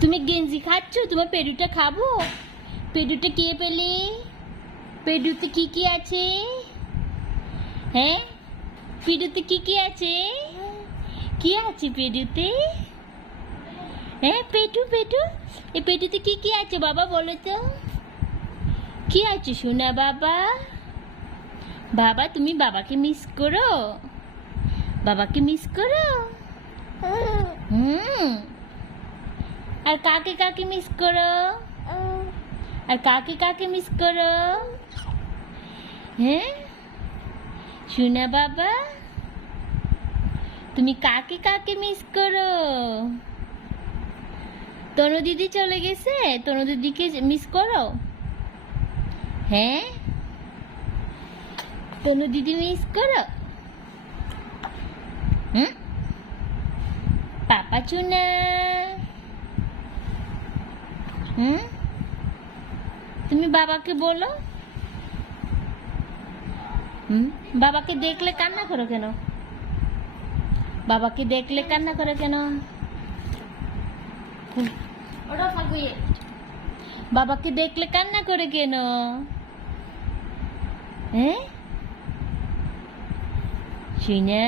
তুমি গেঞ্জি খাচ্ছ? তোমার পেরুটা খাবো। পেরুটা কে পেলে? পেরুতে কি কি আছে? হ্যাঁ, পেরুতে কি কি আছে? কি আছে পেরুতে? হ্যাঁ, পেটু পেটু, এই পেটুতে কি কি আছে বাবা বলো তো? কি আছে সোনা বাবা? বাবা তুমি বাবাকে মিস করো? বাবাকে মিস করো? হুম। আর কাকে কাকে মিস করো? আর কাকে কাকে মিস করো? হ্যাঁ সোনা বাবা, তুমি কাকে কাকে মিস করো? তনু দিদি চলে গেছে, তনু দিদিকে মিস করো? হ্যাঁ, তনু দিদি মিস করো? হুম, পাপা চুনা। হুম, তুমি বাবাকে বলো। বাবাকে দেখলে কান্না করো কেন? বাবাকে দেখলে কান্না করো কেন? বাবাকে দেখলে কান্না করে কেন? হ্যাঁ, শুনা।